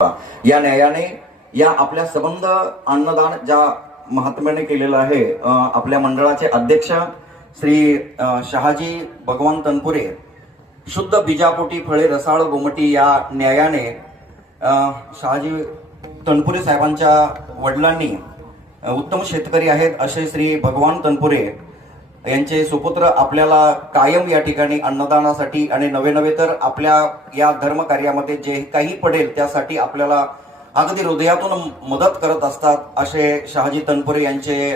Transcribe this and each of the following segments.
या न्यायाने या आपल्या संबंध अन्नदान ज्या महात्म्याने केलेलं आहे, आपल्या मंडळाचे अध्यक्ष श्री शहाजी भगवान तनपुरे, शुद्ध बीजापोटी फळे रसाळ गोमटी या न्यायाने शहाजी तनपुरे साहेबांच्या वडिलांनी उत्तम शेतकरी आहेत असे श्री भगवान तनपुरे यांचे सुपुत्र आपल्याला कायम या ठिकाणी अन्नदानासाठी आणि नवे नवे तर आपल्या या धर्म कार्यामध्ये जे काही पडेल त्यासाठी आपल्याला अगदी हृदयातून मदत करत असतात असे शहाजी तनपुरे यांचे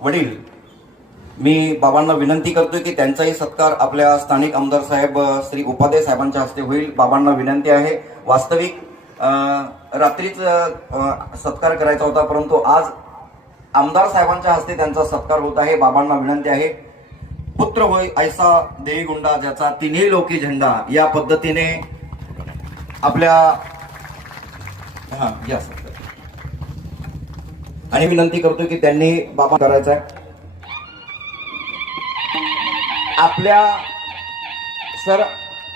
वडील. मी बाबांना विनंती करतोय की त्यांचाही सत्कार आपल्या स्थानिक आमदार साहेब श्री उपाध्ये साहेबांच्या हस्ते होईल. बाबांना विनंती आहे. वास्तविक रात्रीच सत्कार करायचा होता, परंतु आज आमदार साहेबांच्या हस्ते त्यांचा सत्कार होत आहे. बाबांना विनंती आहे, पुत्र होय ऐसा देई गुंडा ज्याचा तिन्ही लोकी झेंडा, या पद्धतीने आपल्या या आणि विनंती करतो की त्यांनी बाबा करायचा आहे. आपल्या सर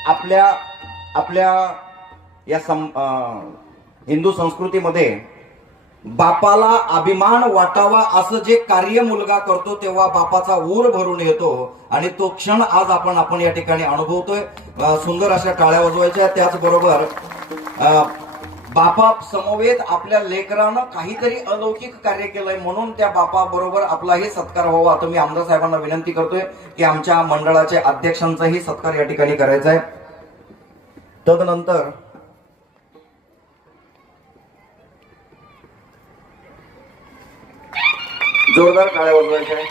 आपल्या या हिंदू संस्कृतीमध्ये बापाला अभिमान वाटावा असं जे कार्य मुलगा करतो तेव्हा बापाचा ऊर भरून येतो आणि तो क्षण आज आपण या ठिकाणी अनुभवतोय. सुंदर अशा टाळ्या वाजवायच्या. त्याचबरोबर बापा समवेत आपल्या लेकरानं काहीतरी अलौकिक कार्य केलंय म्हणून त्या बापा बरोबर आपलाही सत्कार व्हावा. आता मी आमदार साहेबांना विनंती करतोय की आमच्या मंडळाचे अध्यक्षांचाही सत्कार या ठिकाणी करायचा आहे. तदनंतर जोरदार टाळ्या वाजवायच्या आहे.